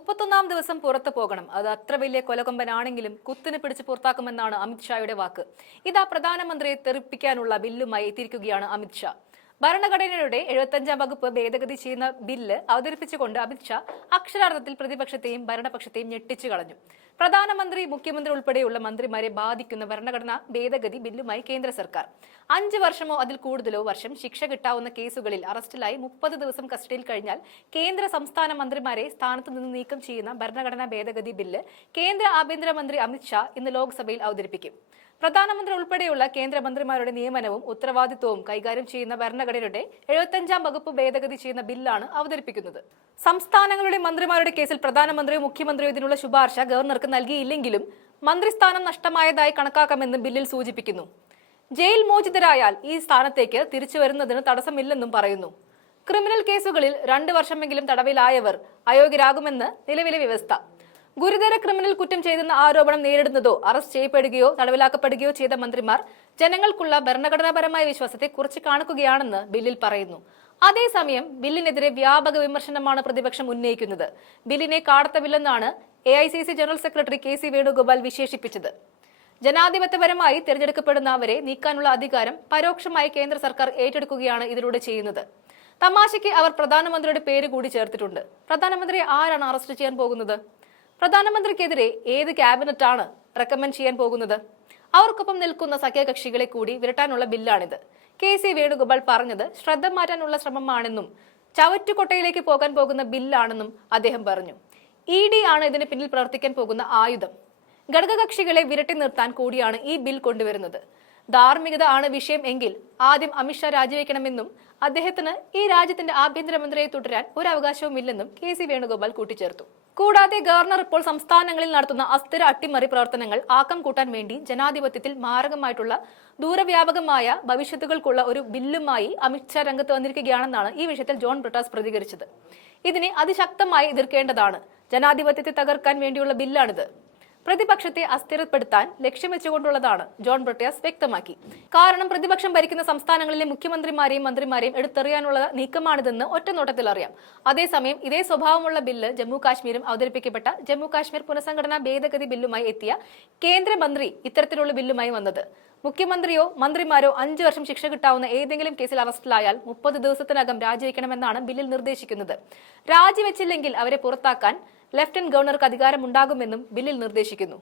മുപ്പത്തൊന്നാം ദിവസം പുറത്തു പോകണം. അത് അത്ര വലിയ കൊലകൊമ്പനാണെങ്കിലും കുത്തിന് പിടിച്ച് പുറത്താക്കുമെന്നാണ് അമിത്ഷായുടെ വാക്ക്. ഇതാ പ്രധാനമന്ത്രിയെ തെറിപ്പിക്കാനുള്ള ബില്ലുമായി എത്തിയിരിക്കുകയാണ് അമിത്ഷാ ഭരണഘടനയുടെ എഴുപത്തഞ്ചാം വകുപ്പ് ഭേദഗതി ചെയ്യുന്ന ബില്ല് അവതരിപ്പിച്ചുകൊണ്ട് അമിത്ഷാ അക്ഷരാർത്ഥത്തിൽ പ്രതിപക്ഷത്തെയും ഭരണപക്ഷത്തെയും ഞെട്ടിച്ചു കളഞ്ഞു. പ്രധാനമന്ത്രി മുഖ്യമന്ത്രി ഉൾപ്പെടെയുള്ള മന്ത്രിമാരെ ബാധിക്കുന്ന ഭരണഘടനാ ഭേദഗതി ബില്ലുമായി കേന്ദ്ര സർക്കാർ. അഞ്ച് വർഷമോ അതിൽ കൂടുതലോ വർഷം ശിക്ഷ കിട്ടാവുന്ന കേസുകളിൽ അറസ്റ്റിലായി മുപ്പത് ദിവസം കസ്റ്റഡിയിൽ കഴിഞ്ഞാൽ കേന്ദ്ര സംസ്ഥാന മന്ത്രിമാരെ സ്ഥാനത്ത് നിന്ന് നീക്കം ചെയ്യുന്ന ഭരണഘടനാ ഭേദഗതി ബില്ല് കേന്ദ്ര ആഭ്യന്തരമന്ത്രി അമിത്ഷാ ഇന്ന് ലോക്സഭയിൽ അവതരിപ്പിക്കും. പ്രധാനമന്ത്രി ഉൾപ്പെടെയുള്ള കേന്ദ്രമന്ത്രിമാരുടെ നിയമനവും ഉത്തരവാദിത്വവും കൈകാര്യം ചെയ്യുന്ന ഭരണഘടനയുടെ എഴുപത്തഞ്ചാം വകുപ്പ് ഭേദഗതി ചെയ്യുന്ന ബില്ലാണ് അവതരിപ്പിക്കുന്നത്. സംസ്ഥാനങ്ങളുടെ മന്ത്രിമാരുടെ കേസിൽ പ്രധാനമന്ത്രിയോ മുഖ്യമന്ത്രിയോ ഇതിനുള്ള ശുപാർശ ഗവർണർക്ക് നൽകിയില്ലെങ്കിലും മന്ത്രിസ്ഥാനം നഷ്ടമായതായി കണക്കാക്കാമെന്നും ബില്ലിൽ സൂചിപ്പിക്കുന്നു. ജയിൽ മോചിതരായാൽ ഈ സ്ഥാനത്തേക്ക് തിരിച്ചു വരുന്നതിന് തടസ്സമില്ലെന്നും പറയുന്നു. ക്രിമിനൽ കേസുകളിൽ രണ്ടു വർഷമെങ്കിലും തടവിലായവർ അയോഗ്യരാകുമെന്ന് നിലവിലെ വ്യവസ്ഥ. ഗുരുതര ക്രിമിനൽ കുറ്റം ചെയ്തെന്ന ആരോപണം നേരിടുന്നതോ അറസ്റ്റ് ചെയ്യപ്പെടുകയോ തടവിലാക്കപ്പെടുകയോ ചെയ്ത മന്ത്രിമാർ ജനങ്ങൾക്കുള്ള ഭരണഘടനാപരമായ വിശ്വാസത്തെ കുറച്ച് കാണിക്കുകയാണെന്ന് ബില്ലിൽ പറയുന്നു. അതേസമയം ബില്ലിനെതിരെ വ്യാപക വിമർശനമാണ് പ്രതിപക്ഷം ഉന്നയിക്കുന്നത്. ബില്ലിനെ കാടത്തവില്ലെന്നാണ് A I C C general secretary K C Venugopal വിശേഷിപ്പിച്ചത്. ജനാധിപത്യപരമായി തിരഞ്ഞെടുക്കപ്പെടുന്നവരെ നീക്കാനുള്ള അധികാരം പരോക്ഷമായി കേന്ദ്ര സർക്കാർ ഏറ്റെടുക്കുകയാണ് ഇതിലൂടെ ചെയ്യുന്നത്. തമാശയ്ക്ക് അവർ പ്രധാനമന്ത്രിയുടെ പേര് കൂടി ചേർത്തിട്ടുണ്ട്. പ്രധാനമന്ത്രിയെ ആരാണ് അറസ്റ്റ് ചെയ്യാൻ പോകുന്നത്? പ്രധാനമന്ത്രിക്കെതിരെ ഏത് ക്യാബിനറ്റാണ് റെക്കമെൻഡ് ചെയ്യാൻ പോകുന്നത്? അവർക്കൊപ്പം നിൽക്കുന്ന സഖ്യകക്ഷികളെ കൂടി വിരട്ടാനുള്ള ബില്ലാണിത്. കെ സി വേണുഗോപാൽ പറഞ്ഞത് ശ്രദ്ധ മാറ്റാനുള്ള ശ്രമമാണെന്നും ചവറ്റുകൊട്ടയിലേക്ക് പോകാൻ പോകുന്ന ബില്ലാണെന്നും അദ്ദേഹം പറഞ്ഞു. ഇ ഡി ആണ് ഇതിന് പിന്നിൽ പ്രവർത്തിക്കാൻ പോകുന്ന ആയുധം. ഘടകകക്ഷികളെ വിരട്ടി നിർത്താൻ കൂടിയാണ് ഈ ബിൽ കൊണ്ടുവരുന്നത്. ധാർമ്മികത ആണ് വിഷയം എങ്കിൽ ആദ്യം അമിത്ഷാ രാജിവെക്കണമെന്നും അദ്ദേഹത്തിന് ഈ രാജ്യത്തിന്റെ ആഭ്യന്തരമന്ത്രിയെ തുടരാൻ ഒരു അവകാശവുമില്ലെന്നും കെ സി വേണുഗോപാൽ കൂട്ടിച്ചേർത്തു. കൂടാതെ ഗവർണർ ഇപ്പോൾ സംസ്ഥാനങ്ങളിൽ നടത്തുന്ന അസ്ഥിര അട്ടിമറി പ്രവർത്തനങ്ങൾ ആക്കം കൂട്ടാൻ വേണ്ടി ജനാധിപത്യത്തിൽ മാരകമായിട്ടുള്ള ദൂരവ്യാപകമായ ഭവിഷ്യത്തുകൾക്കുള്ള ഒരു ബില്ലുമായി അമിത്ഷാ രംഗത്ത് വന്നിരിക്കുകയാണെന്നാണ് ഈ വിഷയത്തിൽ ജോൺ ബ്രിട്ടാസ് പ്രതികരിച്ചത്. ഇതിനെ അതിശക്തമായി എതിർക്കേണ്ടതാണ്. ജനാധിപത്യത്തെ തകർക്കാൻ വേണ്ടിയുള്ള ബില്ലാണിത്. പ്രതിപക്ഷത്തെ അസ്ഥിരപ്പെടുത്താൻ ലക്ഷ്യം വെച്ചുകൊണ്ടുള്ളതാണ് ജോൺ ബ്രട്ടിയാസ് വ്യക്തമാക്കി. കാരണം പ്രതിപക്ഷം ഭരിക്കുന്ന സംസ്ഥാനങ്ങളിലെ മുഖ്യമന്ത്രിമാരെയും മന്ത്രിമാരെയും എടുത്തെറിയാനുള്ള നീക്കമാണിതെന്ന് ഒറ്റനോട്ടത്തിൽ അറിയാം അതേസമയം ഇതേ സ്വഭാവമുള്ള ബില്ല് ജമ്മു കാശ്മീരും അവതരിപ്പിക്കപ്പെട്ട ജമ്മു കാശ്മീർ പുനഃസംഘടനാ ഭേദഗതി ബില്ലുമായി എത്തിയ കേന്ദ്രമന്ത്രി ഇത്തരത്തിലുള്ള ബില്ലുമായി വന്നത്. മുഖ്യമന്ത്രിയോ മന്ത്രിമാരോ അഞ്ചു വർഷം ശിക്ഷ കിട്ടാവുന്ന ഏതെങ്കിലും കേസിൽ അറസ്റ്റിലായാൽ മുപ്പത് ദിവസത്തിനകം രാജിവെക്കണമെന്നാണ് ബില്ലിൽ നിർദ്ദേശിക്കുന്നത്. രാജിവെച്ചില്ലെങ്കിൽ അവരെ പുറത്താക്കാൻ ലഫ്റ്റനന്റ് ഗവർണർക്ക് അധികാരമുണ്ടാകുമെന്നും ബില്ലിൽ നിർദ്ദേശിക്കുന്നു